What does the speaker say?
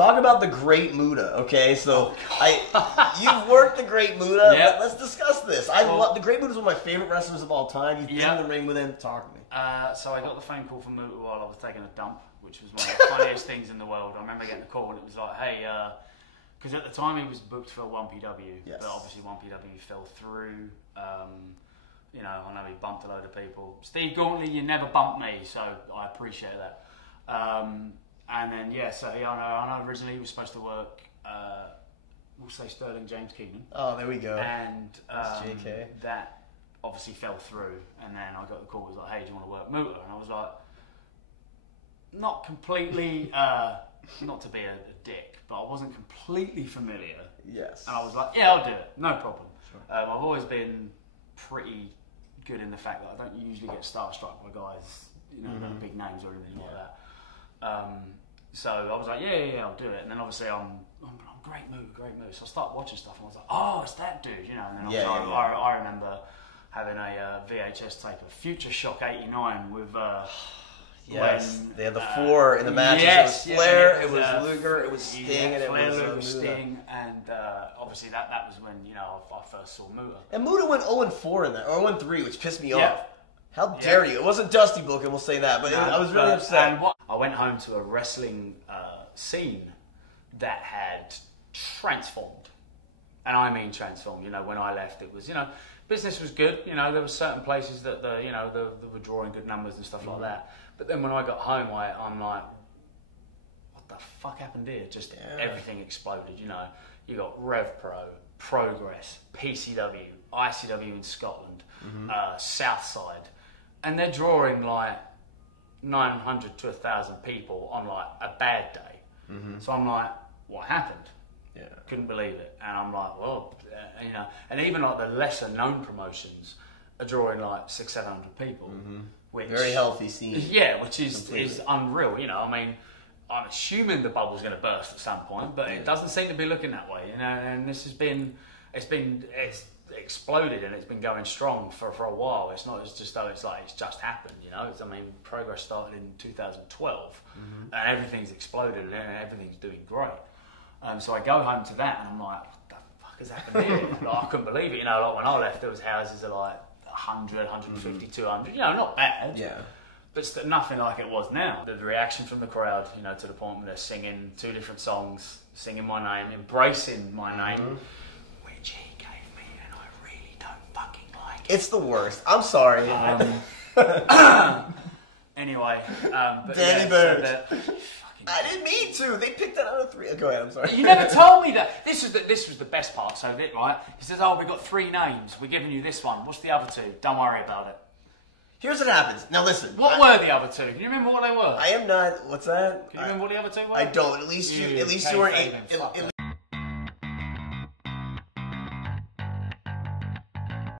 Talk about the Great Muta, okay? So you've worked the Great Muta. Yep. Let's discuss this. Love the Great Muta is one of my favorite wrestlers of all time. You've been in the ring with him. Talk to me. So I got the phone call from Muta while I was taking a dump, which was one of the funniest things in the world. I remember getting a call and it was like, hey, because at the time he was booked for 1PW, but obviously 1PW fell through. You know, I know he bumped a load of people. Steve Gauntley, you never bumped me, so I appreciate that. And then, so I know originally he was supposed to work, we'll say Sterling James Keenan. Oh, there we go. And JK. that obviously fell through. And then I got the call, it was like, hey, do you want to work Muta? And I was like, not completely, not to be a dick, but I wasn't completely familiar. Yes. And I was like, yeah, I'll do it, no problem. Sure. I've always been pretty good in the fact that I don't usually get starstruck by guys, you know, big names or anything like that. So I was like, yeah, I'll do it. And then obviously I'm great move. So I started watching stuff and I was like, oh, it's that dude, you know. And then I remember having a VHS tape of Future Shock '89 with. Yes, they had the four in the matches. Yes, it was Flair, it was Luger, it was Sting, and Flair, it was Sting, and obviously that was when I first saw Muta. And Muta went 0-4 in that, or 0-3, which pissed me off. How dare you? It wasn't Dusty booking, we'll say that, but I was really upset. And I went home to a wrestling scene that had transformed, and I mean transformed. You know, when I left, it was business was good. You know, there were certain places that they were drawing good numbers and stuff like that. But then when I got home, I'm like, what the fuck happened here? Just everything exploded, you know. You got Rev Pro, Progress, PCW, ICW in Scotland, Southside. And they're drawing like 900 to 1,000 people on like a bad day. So I'm like, what happened? Yeah. Couldn't believe it. And I'm like, well, you know, and even like the lesser known promotions are drawing like 600-700 people. Which, very healthy scene. Yeah, which is unreal. You know, I mean, I'm assuming the bubble's going to burst at some point, but it doesn't seem to be looking that way. You know, and this has been, it's exploded and it's been going strong for a while. It's not just though it's just happened. You know, I mean, Progress started in 2012, and everything's exploded and everything's doing great. So I go home to that and I'm like, what the fuck has happened here? Like, I couldn't believe it. You know, like when I left, there was houses of like 100, 150, 200, you know, not bad. Yeah. But nothing like it was now. The reaction from the crowd, you know, to the point where they're singing 2 different songs, singing my name, embracing my name, which he gave me, and I really don't fucking like it. It's the worst. I'm sorry. Anyway, but Danny Bird. I didn't mean to. They picked that out of 3. Go ahead. I'm sorry. You never told me that. This was the best part. So right? He says, "Oh, we've got 3 names. We're giving you this one. What's the other 2? Don't worry about it." Here's what happens. Now listen. What were the other 2? Can you remember what they were? I am not. What's that? Can you remember what the other 2 were? I don't. At least you were.